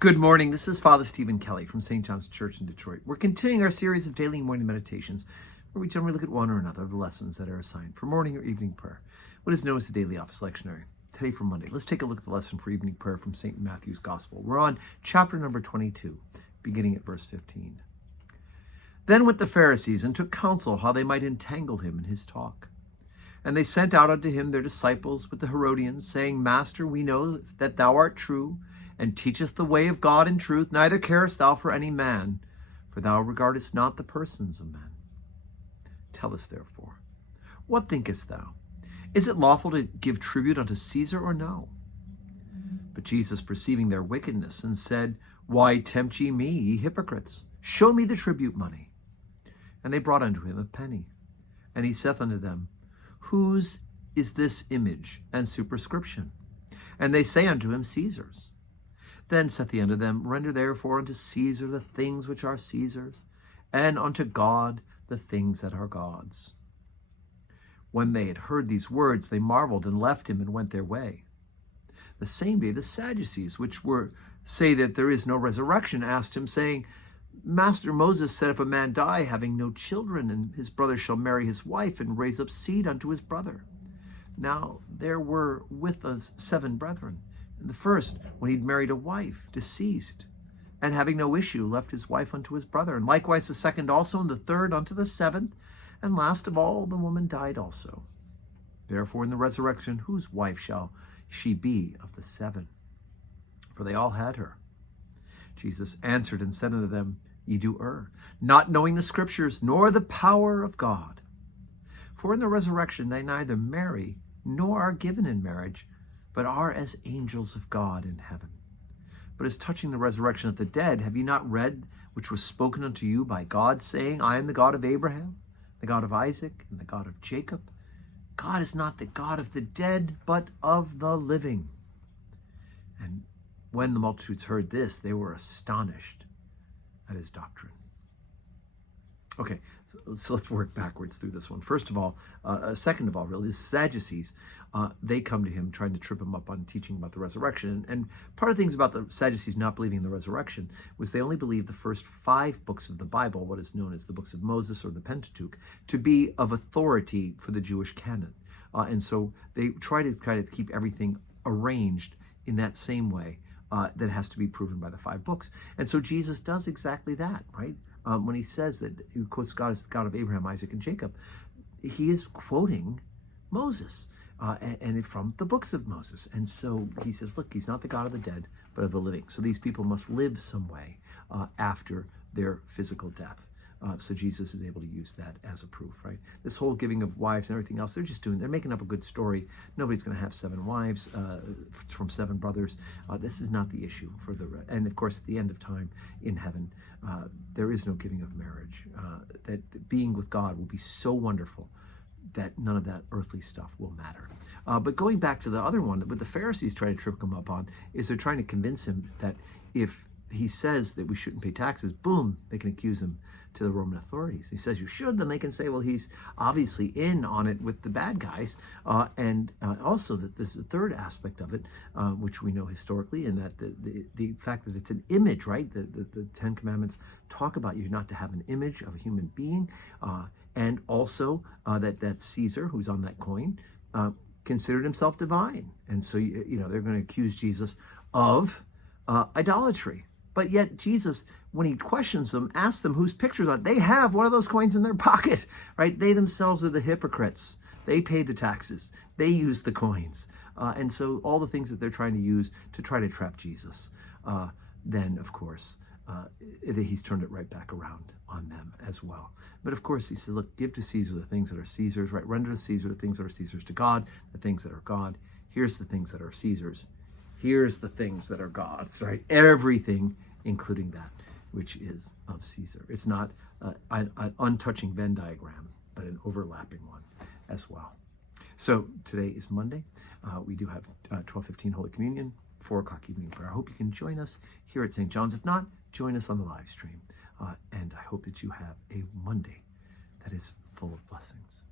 Good morning. This is Father Stephen Kelly from St. John's Church in Detroit. We're continuing our series of daily morning meditations where we generally look at one or another of the lessons that are assigned for morning or evening prayer, what is known as the daily office lectionary. Today for Monday, let's take a look at the lesson for evening prayer from St. Matthew's Gospel. We're on chapter number 22, beginning at verse 15. Then went the Pharisees and took counsel how they might entangle him in his talk. And they sent out unto him their disciples with the Herodians, saying, Master, we know that thou art true, and teachest the way of God in truth, neither carest thou for any man, for thou regardest not the persons of men. Tell us therefore, what thinkest thou? Is it lawful to give tribute unto Caesar or no? But Jesus, perceiving their wickedness, and said, Why tempt ye me, ye hypocrites? Show me the tribute money. And they brought unto him a penny. And he saith unto them, Whose is this image and superscription? And they say unto him, Caesar's. Then saith he unto them, Render therefore unto Caesar the things which are Caesar's, and unto God the things that are God's. When they had heard these words, they marveled and left him and went their way. The same day the Sadducees, which say that there is no resurrection, asked him, saying, Master, Moses said, if a man die having no children, and his brother shall marry his wife, and raise up seed unto his brother. Now there were with us 7 brethren. And the first, when he'd married a wife, deceased, and having no issue, left his wife unto his brother. And likewise the second also, and the third unto the 7th. And last of all, the woman died also. Therefore in the resurrection, whose wife shall she be of the 7? For they all had her. Jesus answered and said unto them, Ye do err, not knowing the Scriptures, nor the power of God. For in the resurrection they neither marry, nor are given in marriage, but are as angels of God in heaven. But as touching the resurrection of the dead, have ye not read which was spoken unto you by God, saying, I am the God of Abraham, the God of Isaac, and the God of Jacob? God is not the God of the dead, but of the living. And when the multitudes heard this, they were astonished at his doctrine. Okay, so let's work backwards through this one. First of all, second of all, really, the Sadducees, they come to him trying to trip him up on teaching about the resurrection. And part of the things about the Sadducees not believing in the resurrection was they only believed the first 5 books of the Bible, what is known as the books of Moses or the Pentateuch, to be of authority for the Jewish canon. And so they try to keep everything arranged in that same way that has to be proven by the 5 books. And so Jesus does exactly that, right? When he says that he quotes God as the God of Abraham, Isaac, and Jacob, he is quoting Moses and from the books of Moses. And so he says, look, he's not the God of the dead, but of the living. So these people must live some way after their physical death. So Jesus is able to use that as a proof, right? This whole giving of wives and everything else, they're making up a good story. Nobody's going to have 7 wives from 7 brothers. This is not the issue and of course, at the end of time in heaven, there is no giving of marriage. That being with God will be so wonderful that none of that earthly stuff will matter. But going back to the other one, what the Pharisees try to trip him up on is they're trying to convince him that if he says that we shouldn't pay taxes, boom, they can accuse him to the Roman authorities. He says you should, then they can say, well, he's obviously in on it with the bad guys. And also that there's a third aspect of it, which we know historically, and that the fact that it's an image, right? The 10 Commandments talk about you not to have an image of a human being. And also that Caesar, who's on that coin, considered himself divine. And so, they're going to accuse Jesus of idolatry. But yet Jesus, when he questions them, asks them whose pictures are. They have one of those coins in their pocket, right? They themselves are the hypocrites. They pay the taxes. They use the coins. And so all the things that they're trying to use to try to trap Jesus, then, of course, he's turned it right back around on them as well. But of course, he says, look, give to Caesar the things that are Caesar's, right? Render to Caesar the things that are Caesar's, to God the things that are God. Here's the things that are Caesar's. Here's the things that are God's, right? Everything, including that which is of Caesar. It's not an untouching Venn diagram, but an overlapping one as well. So today is Monday. We do have 12:15 Holy Communion, 4 o'clock evening prayer. I hope you can join us here at St. John's. If not, join us on the live stream. And I hope that you have a Monday that is full of blessings.